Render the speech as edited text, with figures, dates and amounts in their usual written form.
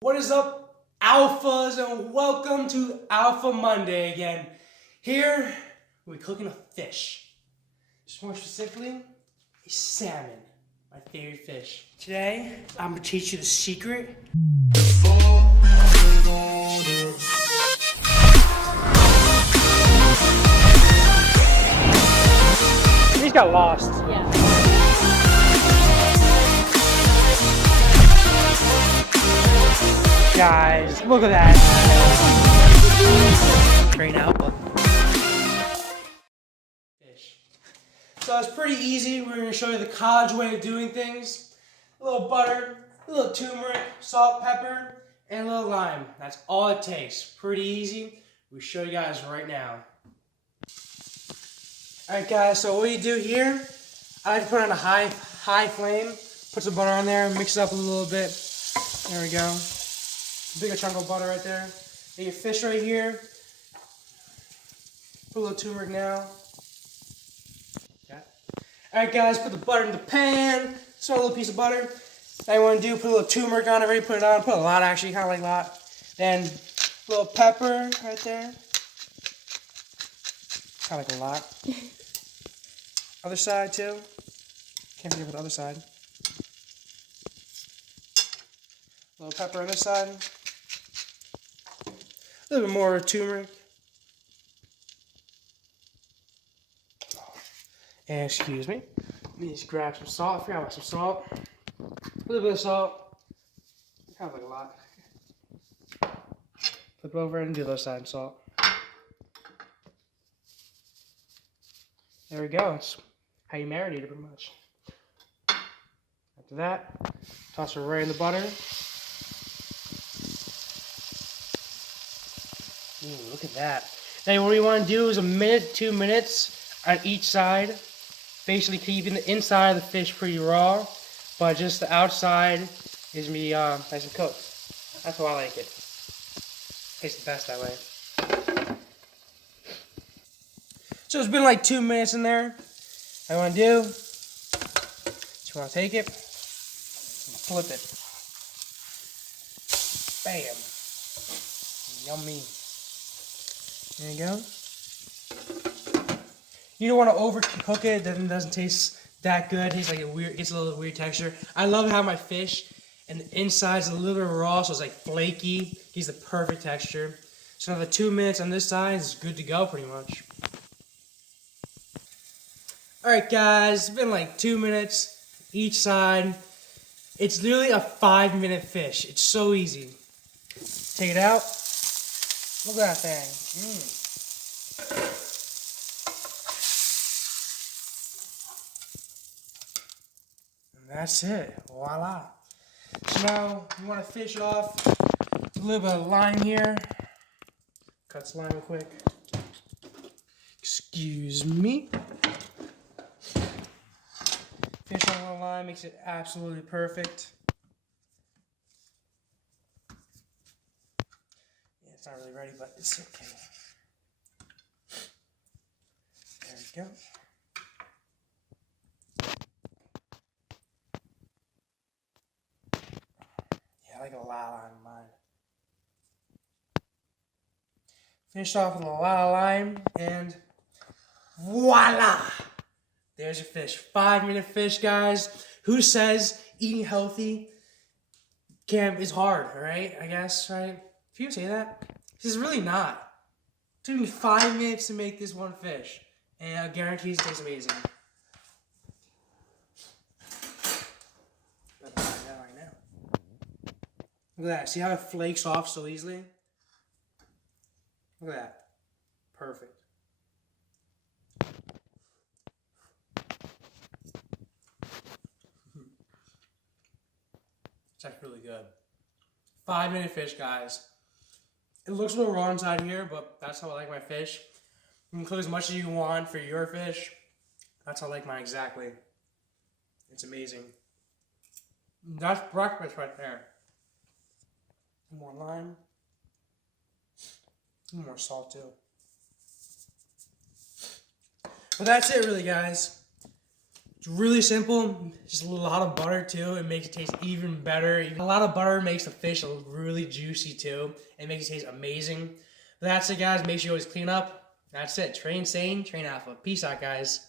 What is up, Alphas, and welcome to Alpha Monday again. Here, we're cooking a fish. Just more specifically, a salmon, my favorite fish. Today, I'm gonna teach you the secret. He's got lost. Yeah. Guys, look at that. Train out. Fish. So it's pretty easy. We're going to show you the college way of doing things. A little butter, a little turmeric, salt, pepper, and a little lime. That's all it takes. Pretty easy. We'll show you guys right now. Alright guys, so what you do here, I like to put it on a high flame, put some butter on there, mix it up a little bit. There we go. Bigger chunk of butter right there. Get your fish right here. Put a little turmeric now. Alright guys, put the butter in the pan. Small little piece of butter. Now you want to do, put a little turmeric on it, ready, put it on. Put a lot actually, kind of like a lot. Then a little pepper right there. Kind of like a lot. Other side too. Can't forget the other side. A little pepper on this side. A little bit more turmeric. And excuse me. Let me just grab some salt. I forgot about some salt. A little bit of salt. Kind of like a lot. Flip it over and do the other side of salt. There we go. That's how you marinate it pretty much. After that, toss it right in the butter. Ooh, look at that. Now what you want to do is 1 minute, 2 minutes on each side. Basically keeping the inside of the fish pretty raw, but just the outside is me nice and cooked. That's how I like it. Tastes the best that way. So it's been like 2 minutes in there. What I want to do, just want to take it, and flip it. Bam. Yummy. There you go. You don't want to overcook it, then it doesn't taste that good. It tastes like it gets a little weird texture. I love how my fish and the inside's a little bit raw, so it's like flaky. Gives the perfect texture. So another 2 minutes on this side is good to go pretty much. Alright guys, it's been like 2 minutes each side. It's literally a 5-minute fish. It's so easy. Take it out. Look at that thing. And that's it. Voila. So now you want to fish it off with a little bit of lime here. Cut some lime real quick. Excuse me. Fish on a little lime makes it absolutely perfect. Yeah, it's not really ready, but it's okay. There we go. Yeah, I like a lot of lime in mine. Finished off with a lot of lime, and voila! There's your fish. 5-minute fish, guys. Who says eating healthy is hard, right? I guess, right? If you say that, it's really not. It took me 5 minutes to make this one fish, and I guarantee it tastes amazing. Better try that right now. Look at that. See how it flakes off so easily? Look at that. Perfect. It's actually really good. 5-minute fish, guys. It looks a little raw inside here, but that's how I like my fish. You can cook as much as you want for your fish. That's how I like mine exactly. It's amazing. That's breakfast right there. More lime. More salt too. But that's it really, guys. It's really simple. Just a lot of butter too. It makes it taste even better. A lot of butter makes the fish really juicy too. It makes it taste amazing. But that's it, guys. Make sure you always clean up. That's it. Train sane, train alpha. Peace out, guys.